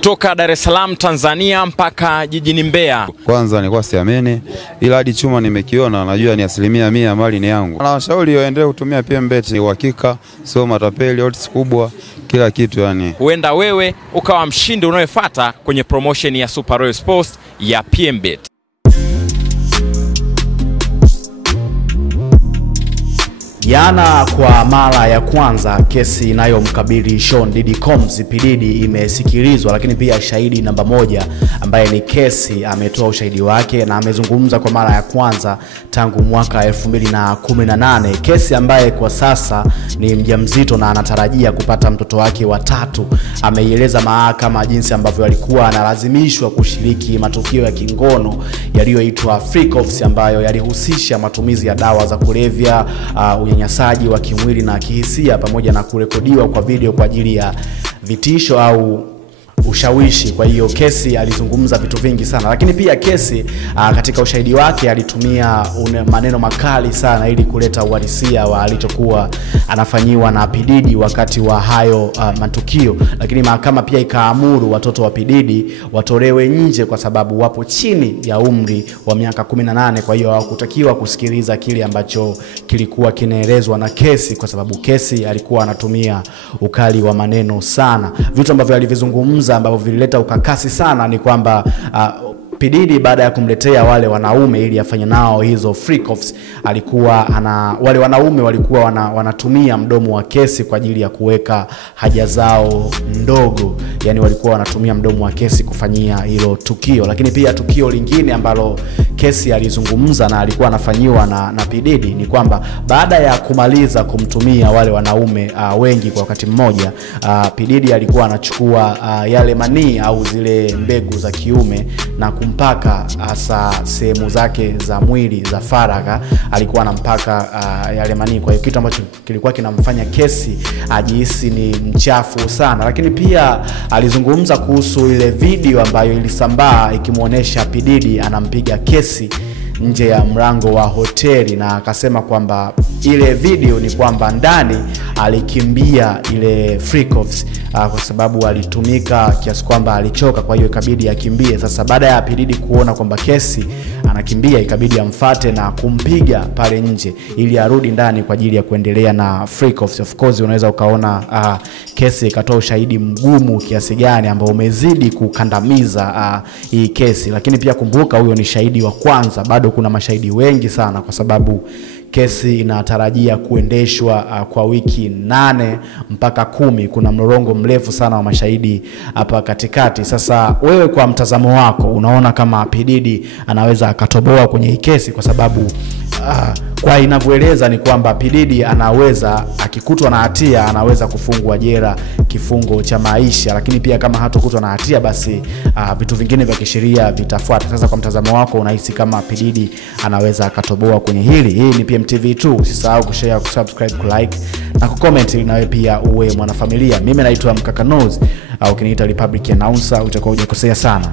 kutoka Dar es Salaam Tanzania mpaka jijini Mbeya. Kwanza nilikuwa siamini, ila hadi chuma nimekiona, najua ni 100% mali ni yangu. Na washauri waendelee kutumia PMBet, ni uhakika, sio matapeli, odds kubwa, kila kitu yani. Huenda wewe ukawa mshindi unayefuata kwenye promotion ya Super Royal Sports ya PMBet. Jana kwa mara ya kwanza kesi inayomkabili Sean Diddy Combs P Diddy imesikilizwa, lakini pia shahidi namba 1 ambaye ni kesi ametoa ushahidi wake na amezungumza kwa mara ya kwanza tangu mwaka 2018. Kesi ambaye kwa sasa ni mjamzito na anatarajia kupata mtoto wake wa 3. Ameieleza mahakama jinsi ambavyo alikuwa analazimishwa kushiriki matukio ya kingono yaliyoitwa freak offs, ambayo yalihusisha matumizi ya dawa za kulevya, unyanyasaji wa kimwili na kihisia, pamoja na kurekodiwa kwa video kwa ajili ya vitisho au ushawishi. Kwa hiyo kesi alizungumza vitu vingi sana, lakini pia kesi katika ushahidi wake alitumia maneno makali sana ili kuleta uhalisia wa alichokuwa anafanyiwa na P Diddy wakati wa hayo matukio. Lakini mahakama pia ikaamuru watoto wa P Diddy watolewe nje kwa sababu wapo chini ya umri wa miaka 18. Kwa hiyo hawakutakiwa kusikiliza kile ambacho kilikuwa kinaelezwa na kesi, kwa sababu kesi alikuwa anatumia ukali wa maneno sana. Vitu ambavyo alivizungumza ambavyo vilileta ukakasi sana ni kwamba P Diddy baada ya kumletea wale wanaume ili afanye nao hizo freak offs, wale wanaume walikuwa wanatumia mdomo wa kesi kwa ajili ya kuweka haja zao ndogo. Yani walikuwa wanatumia mdomo wa kesi kufanyia hilo tukio. Lakini pia tukio lingine ambalo kesi alizungumza na alikuwa anafanyiwa na P Diddy ni kwamba baada ya kumaliza kumtumia wale wanaume wengi kwa wakati mmoja, P Diddy alikuwa anachukua yale manii au zile mbegu za kiume na kumpaka hasa sehemu zake za mwili za faragha, alikuwa anampaka yale manii. Kwa hiyo kitu ambacho kilikuwa kinamfanya kesi ajihisi ni mchafu sana. Lakini pia alizungumza kuhusu ile video ambayo ilisambaa ikimuonesha P Diddy anampiga kesi nje ya mlango wa hoteli, na akasema kwamba ile video ni kwamba ndani alikimbia ile freak offs kwa sababu alitumika kiasi kwamba alichoka, kwa hiyo ikabidi akimbie. Sasa baada ya P Diddy kuona kwamba kesi anakimbia, ikabidi amfuate na kumpiga pale nje ili arudi ndani kwa ajili ya kuendelea na freak offs. Of course unaweza ukaona kesi ikatoa ushahidi mgumu kiasi gani ambao umezidi kukandamiza hii kesi. Lakini pia kumbuka, huyo ni shahidi wa kwanza, bado kuna mashahidi wengi sana, kwa sababu kesi inatarajia kuendeshwa kwa wiki 8 mpaka 10. Kuna mlolongo mrefu sana wa mashahidi hapa katikati. Sasa wewe kwa mtazamo wako unaona kama P Diddy anaweza akatoboa kwenye hii kesi? Kwa sababu kwa inavyoeleza ni kwamba P Diddy anaweza, akikutwa na hatia, anaweza kufungwa jela kifungo cha maisha. Lakini pia kama hatokutwa na hatia, basi vitu vingine vya kisheria vitafuata. Sasa kwa mtazamo wako unahisi kama P Diddy anaweza akatoboa kwenye hili? Hii ni PMTV2, usisahau kushare, kusubscribe, kulike na kucomment ili nawe pia uwe mwanafamilia. Mimi naitwa Mkaka Nose, au ukiniita Republic Announcer utakuwa hujakosea sana.